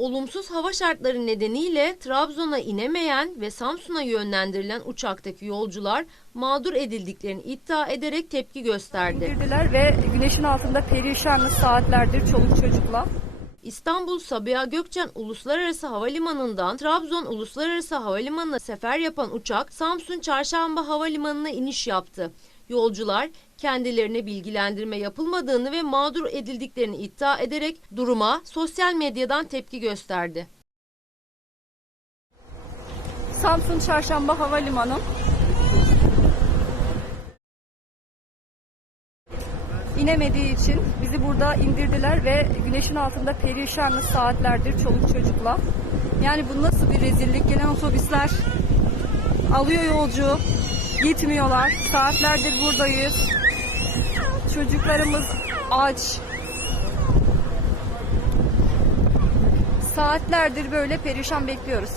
Olumsuz hava şartları nedeniyle Trabzon'a inemeyen ve Samsun'a yönlendirilen uçaktaki yolcular mağdur edildiklerini iddia ederek tepki gösterdi. Girdiler ve güneşin altında perişanlı saatlerdir çoluk çocukla. İstanbul Sabiha Gökçen Uluslararası Havalimanı'ndan Trabzon Uluslararası Havalimanı'na sefer yapan uçak Samsun Çarşamba Havalimanı'na iniş yaptı. Yolcular kendilerine bilgilendirme yapılmadığını ve mağdur edildiklerini iddia ederek duruma sosyal medyadan tepki gösterdi. Samsun Çarşamba Havalimanı. İnemediği için bizi burada indirdiler ve güneşin altında perişanlı saatlerdir çoluk çocukla. Yani bu nasıl bir rezillik? Gelen otobüsler alıyor yolcu, gitmiyorlar. Saatlerdir buradayız. Çocuklarımız aç. Saatlerdir böyle perişan bekliyoruz.